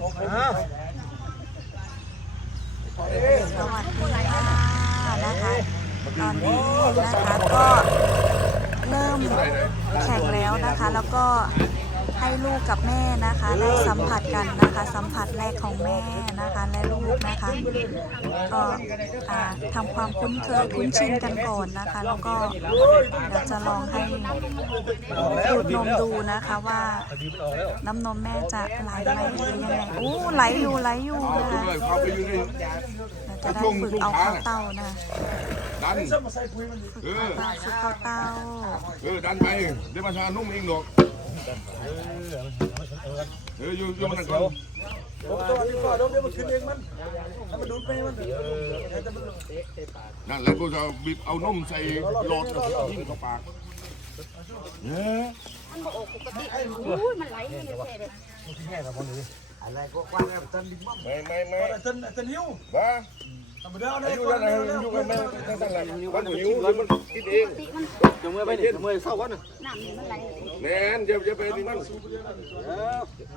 สวัสดีค่ะนะคะตอนนี้นะคะก็เริ่มแข่งแล้วนะคะ แล้วก็ ให้ลูกกับแม่นะคะ ได้สัมผัสกันนะคะ สัมผัสแรกของแม่นะคะและลูกนะคะก็อ่าทำความคุ้นเคยคุ้นชินกันก่อนนะคะ แล้วก็เดี๋ยวจะลองให้ดูดนมดูนะคะว่าน้ำนมแม่จะไหลไหมหรือยังไงโอ้ไหลอยู่ไหลอยู่นะคะด้วยเข้าไปอยู่นี่เราจะได้ฝึกเอาเข้าเต้านะดันฝึกเออเข้าเต้าฝึกเข้าเต้าเออดันไปเดี๋ยวมาชานุ่มเองหรอก เอออยู่อยู่มันก่อนผมตัวที่ฝ่าเดี๋ยวมันขึ้นเองมันถ้ามันดูดไปมันนั่นแหละกูจะบีบเอานมใส่หลอดแล้วยิ้มเข้าปากเนี่ยมันบอกปกติอุ้ยมันไหลไม่เลยเสร็จไม่ไม่ไม่ต้นต้นหิวบ้า อาเนี่ยยุนั่นแหละอยู่กันแม่ทั้งนั้นแหละวันหิวแล้วมันกินเองติมันจะเมื่อไปเนี่ยเมื่อเศร้าวันน้ำนี่มันไหลเลยแน่นอย่าอย่าไปนี่มัน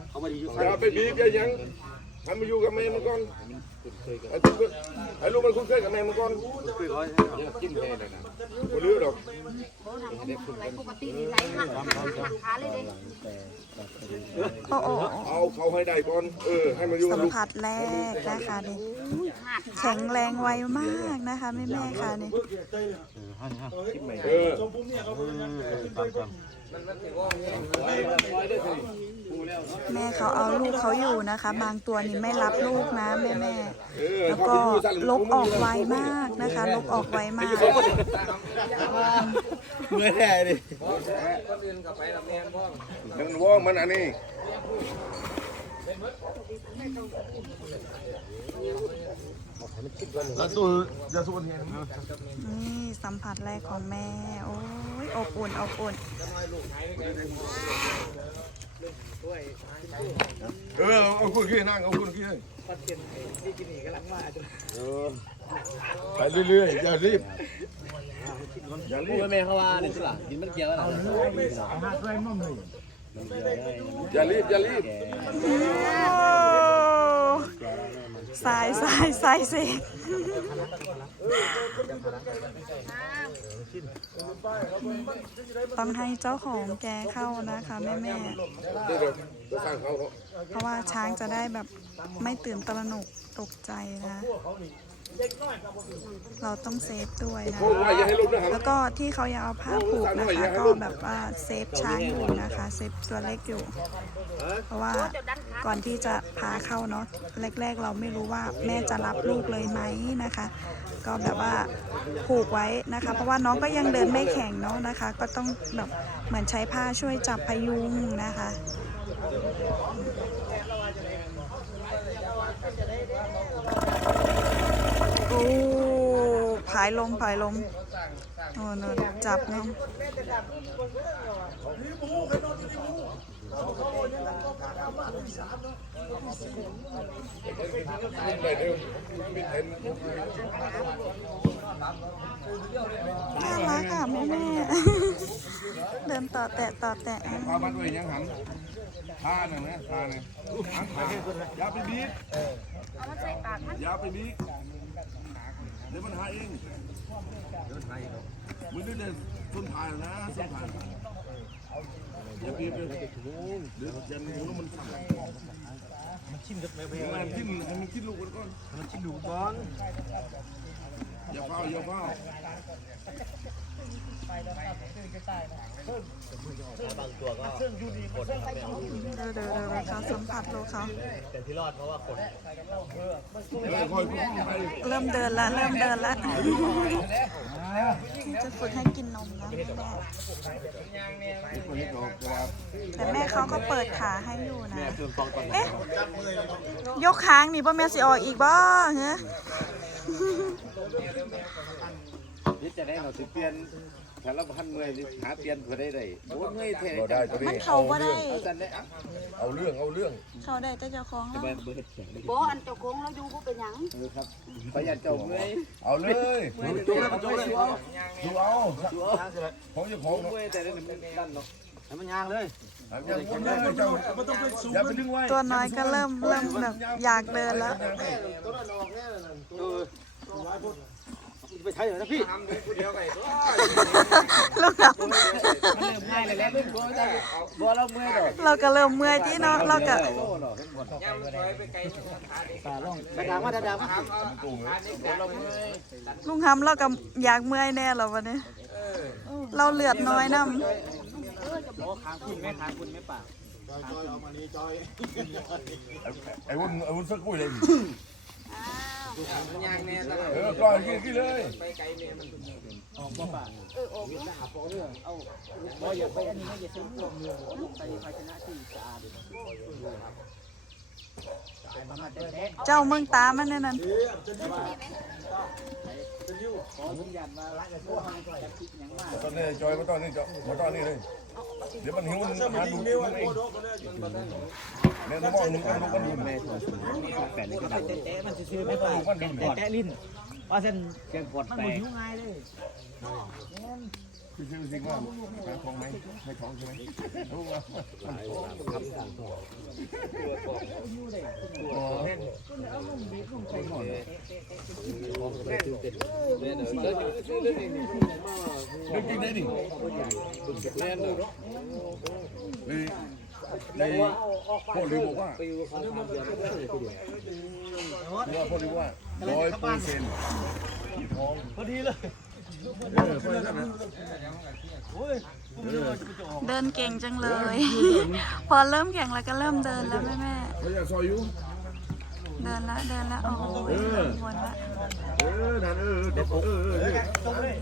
เขามาอยู่อย่าไปบีบอย่ายัง ทำมาอยู่กับแม่มันก่อนไอ้ลูกไอ้ลูกมันคุ้นเคยกับแม่มันก่อนกินแม่ได้นะกูรู้ดอกโบน้ำมันไหลปกตินี่ไหลหักหักหักขาเลยเด้โอ้โอ้เอาเขาให้ได้ก่อนเออให้มาอยู่กัสับมลูกผัสแรกนะคะนี่หักขาแข็งแรงไวมากนะคะแม่แม่ๆค่ะนี่ เออ แม่เขาเอาลูกเขาอยู่นะคะ บางตัวนี่ไม่รับลูกนะแม่แม่แล้วก็ลกออกไวมากนะคะลกออกไวมากเมื่อแท้ดิมันว่องมันอันนี้ แล้วตัวจะส่วนเห็นนี่สัมผัสแรกของแม่ โอ้ยอบอุ่นอบอุ่นเออเอาคุณขี้นั่งเอาคุณขี้เออไปเรื่อยๆอย่ารีบอย่ารีบแม่เขาว่าเนี่ยสิล่ะกินมันเกี่ยวกันอย่ารีบอย่ารีบโอ้ สายสายสายสิต้องให้เจ้าของแกเข้านะคะแม่แม่เดี๋ยวเดี๋ยวสร้างเขาเนาะๆเพราะว่าช้างจะได้แบบไม่ตื่นตระหนกตกใจนะ เราต้องเซฟด้วยนะโอ้ยอย่าให้ลุกนะครับแล้วก็ที่เขายังเอาผ้าผูกนะคะก็แบบว่าเซฟช้างอยู่นะคะ เซฟตัวเล็กอยู่ เพราะว่าก่อนที่จะพาเข้าเนาะแรก ๆ เราไม่รู้ว่าแม่จะรับลูกเลยไหมนะคะ ก็แบบว่าผูกไว้นะคะ เพราะว่าน้องก็ยังเดินไม่แข็งเนาะนะคะ ก็ต้องแบบเหมือนใช้ผ้าช่วยจับพยุงนะคะ โอ้ผายลมผายลมโอ้นจับเนาะไปเดี๋ยวมีเห็นน่ารักอะแม่แม่เดินต่อแตะต่อแตะพามันไว้ยังหันท่าหนึ่งนะท่าหนึ่งหันขาอย่าไปบีบเอามันใส่ ดี๋ยวมันหายเองเดี๋ยวมันหายเองมึงนี่เดินส้นผ่านนะส้นผ่านอย่าปีบเลยเดี๋ยวยันหูแล้วมันสั่นมันชิมกับแม่มันกินชิมมันชิมลูกมันก่อนมันชิมดูก่อนอย่าเฝ้าอย่าเฝ้า บางตัวก็เดี๋ยวเดี๋ยวเดี๋ยวเขาสัมผัสลูเขาเป็นที่รอดเพราะว่าคนเริ่มเดินแล้วเริ่มเดินแล้วจะฝึกให้กินนมนะแม่แต่แม่เขาก็เปิดขาให้อยู่นะเอ๊ะยกค้างนี่ป้าแม่สิออกอีกบ่เฮ้ นี่จะได้เราสิเปลี่ยนถ้าเราพันเมื่อยนี่หาเปลี่ยนเพื่อได้ได้โอ้เมื่อยเท่เราได้ตัวมันี้นเขาบ่ได้จันได้อะเอาเรื่องเอาเรื่องเขาได้แต่เจ้าของแล้วเบอร์เบอร์เสียงโบอันเจ้าโค้งเราอยู่บ่เป็นหยังเออครับประหยัดเจ้าเมื่อยเอาเลยจุกเลยจุกเลยดูเอาของเจ้าของเมื่อยแต่ได้หนึ่งด้านเนาะให้มันยางเลยเอย่าคนเดียวเจ้ามันต้องเป็นสูงอย่าไปดึงไว้ตัวน้อยก็เริ่มเริ่มแบบอยากเดินแล้ว ไปใช้เหรอนะพี่ลูกเราง่ายเลยแหละบ่เราเมื่อยดอกเราก็เริ่มเมื่อยที่เนาะเราก็ดาดามาดาดามาลุงหำเราก็อยากเมื่อยแน่แล้ววันนี้ เราเลือดน้อยน้ไอ้วุ้นไอ้วุ้นสักกุ้ยเลย เออก่อนกินกินเลยำเจ้าเมืองตามันแน่นั่น ตอนนี้จอยมาตอนนี้จอยมาตอนนี้เลย เดี๋ยวมันหิวมันหาดูมันเองเนี่ยมองมันดูมันดูแม่แปดนี่ก็ได้มันซื้อไม่ได้มันดูแกะลิ้นว่าเส้นเสียงปวดแตก คือชื่อจริงว่าหาทองไหมไม่ทองใช่ไหมรู้ว่ามันทองอ๋อเรื่องจริงได้ดิเลยเลยพ่อเลยบอกว่าว่าพ่อเลยว่าร้อยเปอร์เซ็นต์ทองพอดีเลย เดินเก่งจังเลย พอเริ่มแข่งแล้วก็เริ่มเดินแล้วแม่แม่เขาอยากซอยอยู่เดินละเดินละโอ้ยวนละ เออนั่นเออเด็กเออเออเออ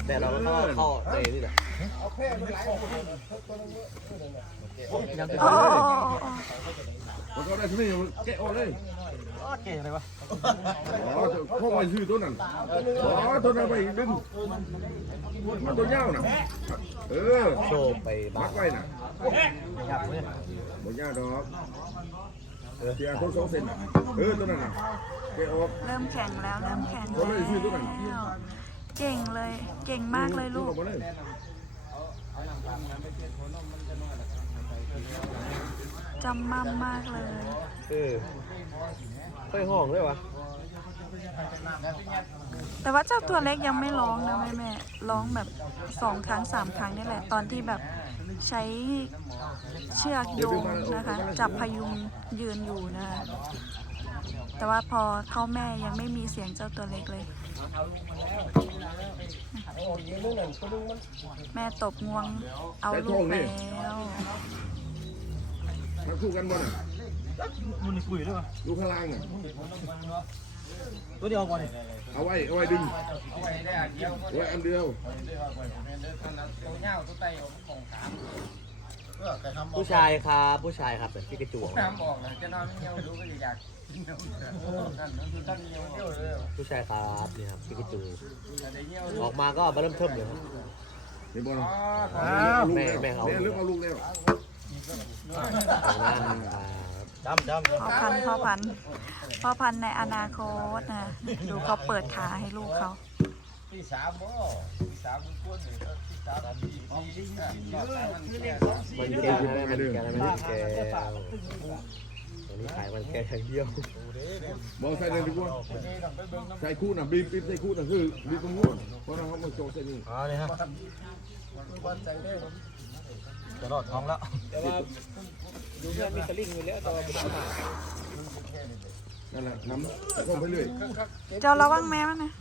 แต่เราเข้าเข้าเตะนี่แหละโอ้มันก็ได้ที่นี่แกะออกเลยเก่งอะไรวะอ๋อเข้าไปซื้อตัวนั้นอ๋อตัวนั้นไปดึงมันตัวยาวน่ะเออโชว์ไปมัดไว้น่ะหมดยากดอก เสียคนสองเซนเออตัวนั้นน่ะแกะออกเริ่มแข่งแล้วเริ่มแข่งเขาเลยชื่อตัวนั้นแล้วเก่งเลยเก่งมากเลยลูอกอกมาเลยจำมั่มมากเลย เออไปห้องเลยวะ แต่ว่าเจ้าตัวเล็กยังไม่ร้องนะแม่แม่ร้องแบบสองครั้งสามครั้งนี่แหละ ตอนที่แบบใช้เชือกโยงนะคะ จับพยุงยืนอยู่นะคะแต่ว่าพอเข้าแม่ยังไม่มีเสียงเจ้าตัวเล็กเลย แม่ตบงวงเอาลูกแล้วทั้งคู่กันบ่น่ะมันนี่คุยด้วยวะดูข้างล่างน่ะ ตัวเดียวก่อนนี่เอาไว้เอาไว้ดึงเอาไว้อันเดียวผู้ชายครับผู้ชายครับแบบพี่กระจวงผู้ชายครับนี่ครับพี่กระจูออกมาก็มาเริ่มเทิมเลยครับเห็นบ่ล่ะแม่แม่เอาแม่เลือกเอาลูกแล้ว เอาหน้าครับจำจำพ่อพันธุ์พ่อพันธุ์พ่อพันธุ์ในอนาคตนะดูเขาเปิดขาให้ลูกเขามันแก้วนะมันแก้วนะมันแก้วตัวนี้ขายมันแก้วอย่างเดียวบอใส่เลยดีกว่าใส่คู่น่ะบีบบีบใส่คู่น่ะคือบีบตรงนู้นเพราะเราเขามาโชว์ใส่นี่อ๋อนี่ฮะจะรอดท้องแล้วแต่ว่า ดูเพื่อนมีสลิงอยู่แล้วแต่ว่านั่นแหละน้ำก็ไปเรื่อยเจ้าระวังแม่มันนะ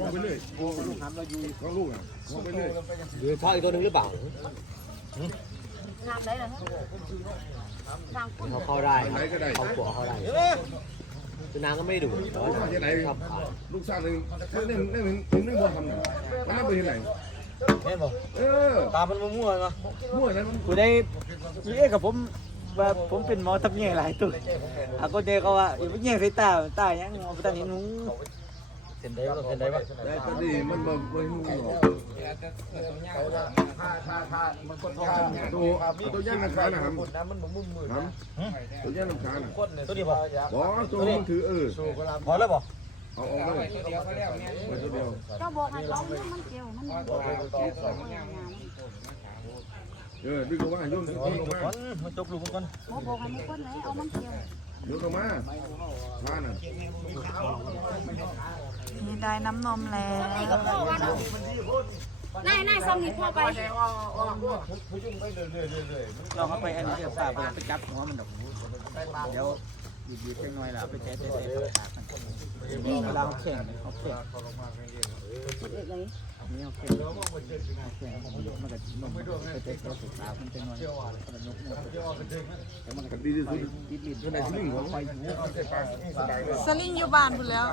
ก็ไปเรื่อยลูกน้ำเราอยู่ก็ลูกอะก็ไปเรื่อยหรือชอบอีกตัวหนึงหรือเปล่างานได้เหรอทางคุณเขาเข้าได้ไหนก็ได้เขาปัวเข้าได้คือนางก็ไม่ดุแต่ว่ามาที่ไหนชอบขายลูกสาวหนึ่งมันนี่นี่นี่นี่บ่ทำน่ะมันไม่ไปที่ไหนเห็นบ่เออตามันมั่วๆเนาะมั่วนะมันกูได้พี่เอ๊กับผม ว่าผมเป็นหมอทับแย่หลายตัวอาก็เด็กเขาว่าอย่าไปแย่ใส่ตาตายังเอาไปตาเห็นหนูเห็นได้บ่เห็นได้บ่แต่ก็ดีมันบ่บ่หูหรอกตัวตัวย่างน้ำขาน่ะครับครับตัวย่างน้ำขาน่ะตัวนี้บ่บ่ตัวมันถือเออพอแล้วบ่เอาออกเลยตัวเดียวเขาแล้วเนี่ยตัวเดียวเจ้าบอกให้ร้องเรื่องมันเกี่ยวมันเเออดึงลงมาโยนดึงลงมามันจกลูกก่อนโมบอกให้มันคนไหนเอามันเกี่ยวโยนลงมามาน่ะนี่ได้น้ำนมแล้วนี่ก็พ่อวันนายนายซ้ำนี่พ่อไปลองเอาไปอันนี้เดี๋ยวป้าไปไปจับหัวมันดอกเดี๋ยวบีบๆจังหน่อยละเอาไปแตะๆๆปากมันนี่เวลาเขาแข่งเขาแข่ง นี่เขาแข่งเขาแข่งมันก็นมไปแตะๆปากมันจังหน่อยมันก็ยกมือแล้วมันก็ดีที่สุดอยู่ในที่ของไปอยู่ใส่ปากนี่สบายเลยสลิงอยู่บ้านพุ่นแล้ว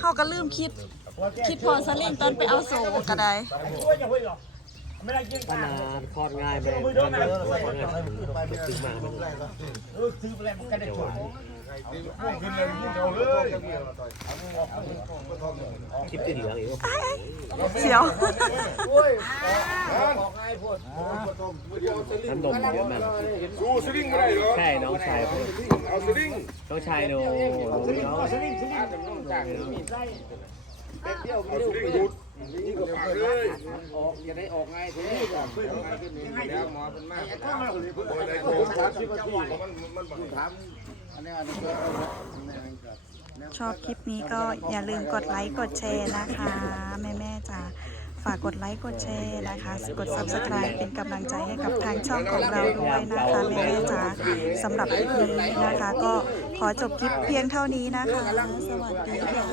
เขาก็ลืมคิด คิดพอสลิงตอนไปเอาโซก็ได้ขนาดคลอดง่ายไปคลอดง่ายตึงมากมันเดี๋ยวขึ้นเล ยยิ่งเอาเลยคลิปที่เหลืออีกเสียวน้ำนมเยอะมากสู้สลิงไม่ได้หรอใช่น้องชายผมเอาสลิงน้องชายโนน้องเอาสลิงดูดยิ่งก ว่าปากเลยออกอย่าได้ออกง่ายทีนี้แบบง่าขึ้นนี่แล้วหมอเป็นมากโอ้ยได้ผมถามสิบนาทีมันมันมันถามอันนี้อันนี้ก็ชอบคลิปนี้ก็อย่าลืมกดไลค์กดแชร์นะคะ แม่แม่จ๋าฝากกดไลค์กดแชร์นะคะ กด subscribe เป็นกำลังใจให้กับทางช่องของเราด้วยนะคะแม่แม่จ๋าสำหรับคลิปนี้นะคะ ก็ขอจบคลิปเพียงเท่านี้นะคะ สวัสดีค่ะ